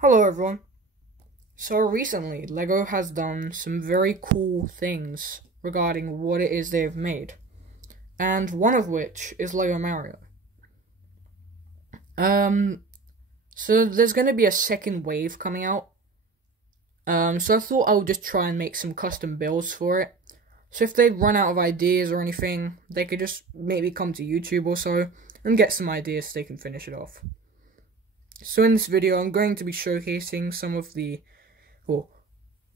Hello everyone. So recently, LEGO has done some very cool things regarding what it is they've made. And one of which is LEGO Mario. So there's gonna be a second wave coming out. So I thought I would just try and make some custom builds for it. So if they run out of ideas or anything, they could just maybe come to YouTube or so and get some ideas so they can finish it off. So in this video, I'm going to be showcasing some of the, well,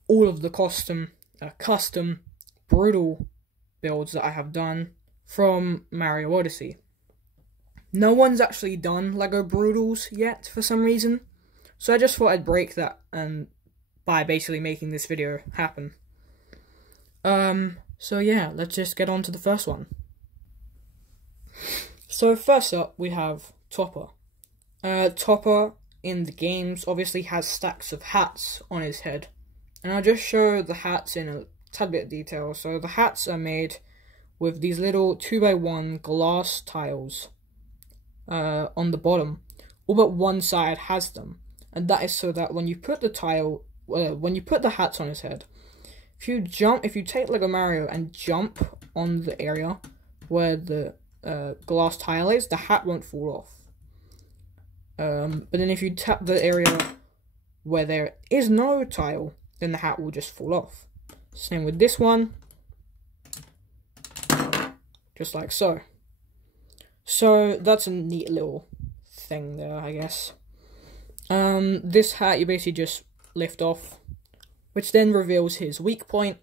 all of the custom brutal builds that I have done from Mario Odyssey. No one's actually done LEGO Brutals yet for some reason, so I just thought I'd break that and by basically making this video happen. So yeah, let's just get on to the first one. So first up, we have Topper. Topper in the games obviously has stacks of hats on his head, and I'll just show the hats in a tad bit of detail. So the hats are made with these little 2x1 glass tiles on the bottom. All but one side has them, and that is so that when you put the hats on his head, if you take LEGO Mario and jump on the area where the glass tile is, the hat won't fall off. But then if you tap the area where there is no tile, then the hat will just fall off. Same with this one. Just like so. So that's a neat little thing there, I guess. This hat you basically just lift off, which then reveals his weak point,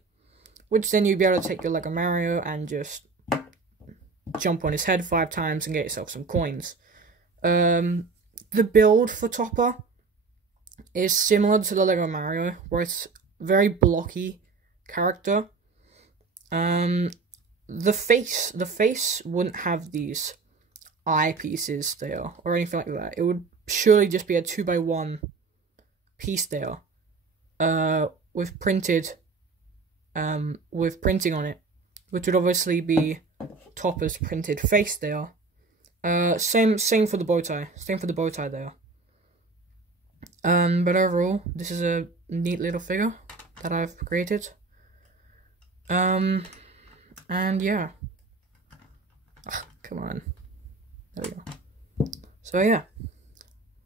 which then you'll be able to take your LEGO Mario and just jump on his head 5 times and get yourself some coins. The build for Topper is similar to the LEGO Mario, where it's very blocky character. The face wouldn't have these eye pieces there or anything like that. It would surely just be a 2x1 piece there, with printing on it, which would obviously be Topper's printed face there. Same for the bow tie. Same for the bow tie there. But overall, this is a neat little figure that I've created. And yeah. Come on. There we go. So yeah.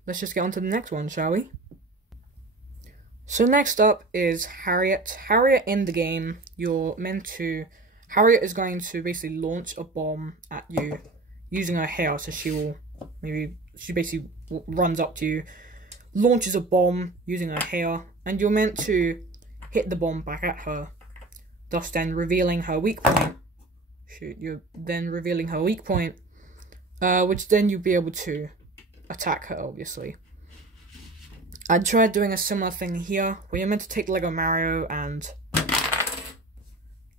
Let's just get on to the next one, shall we? So next up is Harriet. Harriet in the game, Harriet is going to basically launch a bomb at you using her hair. So she basically runs up to you, launches a bomb using her hair, and you're meant to hit the bomb back at her, thus then revealing her weak point. You're then revealing her weak point, which then you'll be able to attack her, obviously. I tried doing a similar thing here, where you're meant to take LEGO Mario and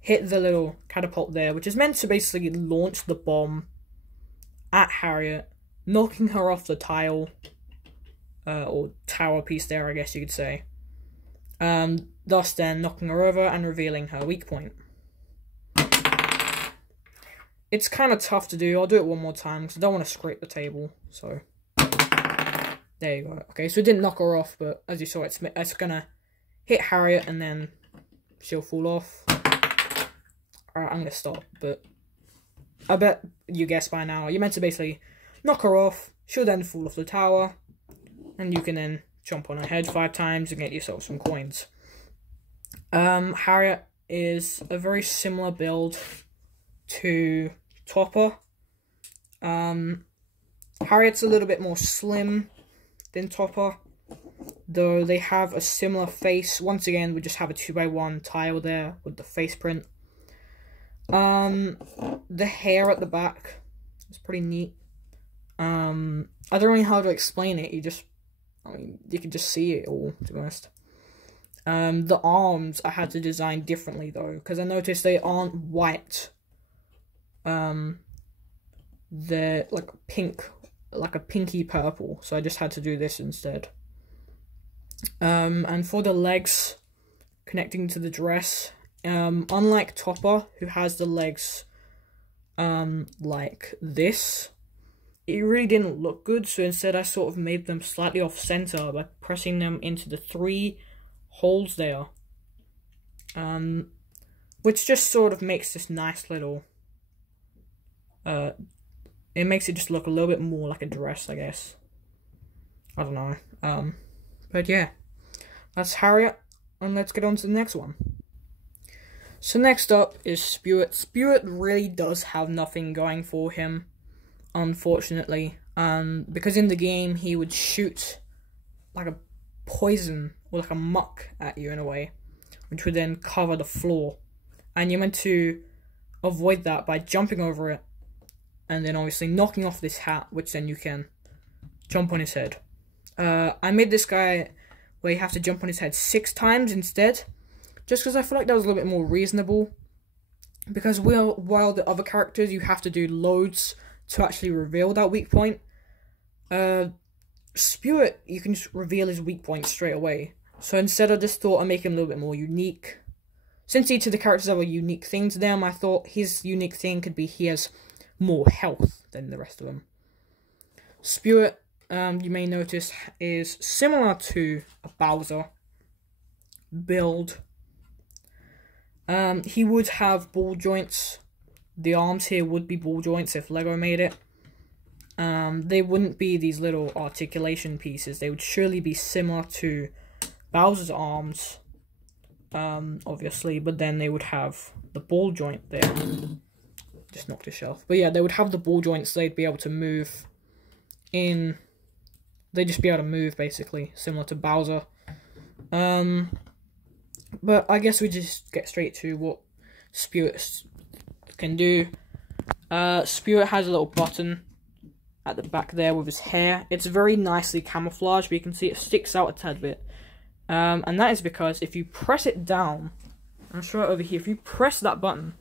hit the little catapult there, which is meant to basically launch the bomb at Harriet, knocking her off the tile, or tower piece there, I guess you could say. Thus then knocking her over and revealing her weak point. It's kind of tough to do. I'll do it one more time because I don't want to scrape the table. So there you go. Okay, so it didn't knock her off, but as you saw, it's gonna hit Harriet and then she'll fall off. Alright, I'm gonna stop, but I bet you guessed by now. You're meant to basically knock her off, she'll then fall off the tower, and you can then jump on her head 5 times and get yourself some coins. Harriet is a very similar build to Topper. Harriet's a little bit more slim than Topper, though they have a similar face. Once again, we just have a 2x1 tile there with the face print. The hair at the back is pretty neat. I don't really know how to explain it. You can just see it all, to be honest. The arms I had to design differently though, because I noticed they aren't white. They're like pink, like a pinky purple, so I just had to do this instead. And for the legs connecting to the dress, unlike Topper, who has the legs like this, it really didn't look good, so instead I sort of made them slightly off center by pressing them into the 3 holes there. Which just sort of makes this nice little, it makes it just look a little bit more like a dress, I guess. I don't know. But yeah, that's Harriet, and let's get on to the next one. So next up is Spewart. Spewart really does have nothing going for him, unfortunately, because in the game he would shoot like a poison or like a muck at you in a way, which would then cover the floor, and you're meant to avoid that by jumping over it, and then obviously knocking off this hat, which then you can jump on his head. I made this guy where you have to jump on his head 6 times instead, just because I feel like that was a little bit more reasonable, because while the other characters you have to do loads to actually reveal that weak point, Spewart, you can just reveal his weak point straight away. So instead I just thought I'd make him a little bit more unique. Since each of the characters have a unique thing to them, I thought his unique thing could be he has more health than the rest of them. Spewart, you may notice, is similar to a Bowser build. He would have ball joints. The arms here would be ball joints if Lego made it. They wouldn't be these little articulation pieces. They would surely be similar to Bowser's arms, obviously, but then they would have the ball joint there. Just knocked a shelf. But yeah, they would have the ball joints, so they'd be able to move in... They'd just be able to move, basically, similar to Bowser. But I guess we just get straight to what Spewart can do. Spewart has a little button at the back there with his hair. It's very nicely camouflaged, but you can see it sticks out a tad bit. And that is because if you press it down, I'll show it over here, if you press that button,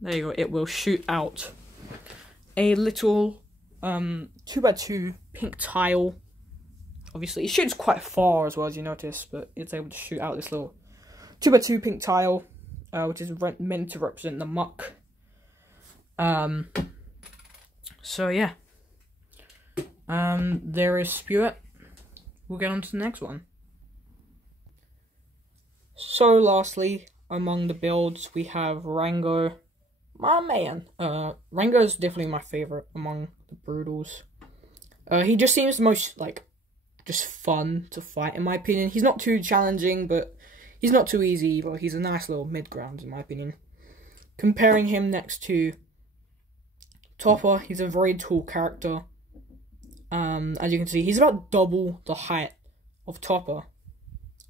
there you go, it will shoot out a little 2x2 pink tile. Obviously, it shoots quite far as well, as you notice, but it's able to shoot out this little 2x2 pink tile, which is meant to represent the muck. So yeah, there is Spewart. We'll get on to the next one. So lastly, among the builds, we have Rango. My man, Rango is definitely my favorite among the Broodals. He just seems the most, like, just fun to fight, in my opinion. He's not too challenging, but he's not too easy either. He's a nice little mid-ground, in my opinion. Comparing him next to Topper, he's a very tall character. As you can see, he's about double the height of Topper.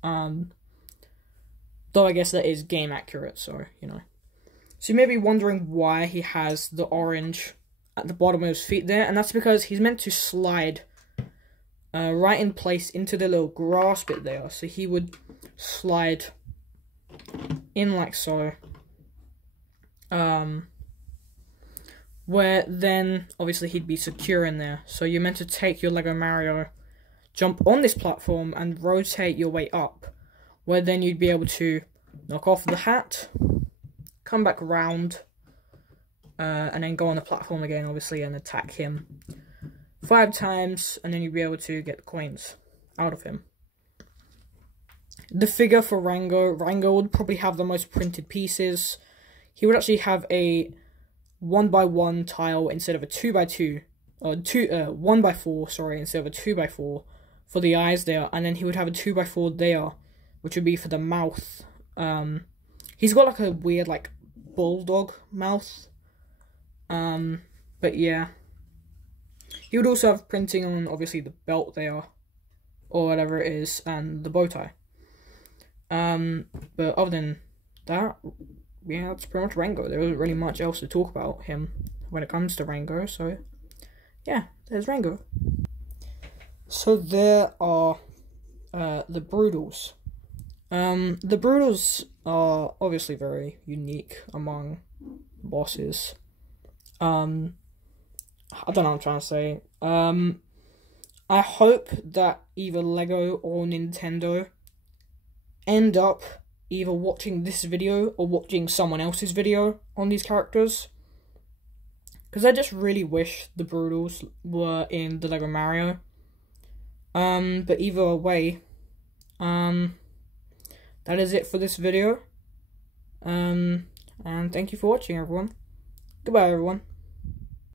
Though I guess that is game accurate, so, you know. So you may be wondering why he has the orange at the bottom of his feet there, and that's because he's meant to slide right in place into the little grass bit there. So he would slide in like so. Where then, obviously, he'd be secure in there. So you're meant to take your Lego Mario, jump on this platform, and rotate your way up. Where then you'd be able to knock off the hat, come back around, and then go on the platform again, obviously, and attack him 5 times, and then you'd be able to get the coins out of him. The figure for Rango would probably have the most printed pieces. He would actually have a 1x1 tile instead of a 2x2, or 1x4, sorry, instead of a 2x4 for the eyes there, and then he would have a 2x4 there, which would be for the mouth. He's got like a weird, like, bulldog mouth. But yeah. He would also have printing on, obviously, the belt there, or whatever it is, and the bow tie. But other than that, yeah, that's pretty much Rango. There isn't really much else to talk about him when it comes to Rango, so yeah, there's Rango. So there are the Broodals. The Broodals are obviously very unique among bosses. I don't know what I'm trying to say. I hope that either Lego or Nintendo end up either watching this video or watching someone else's video on these characters. because I just really wish the Broodals were in the Lego Mario. But either way, that is it for this video. And thank you for watching, everyone. Goodbye, everyone.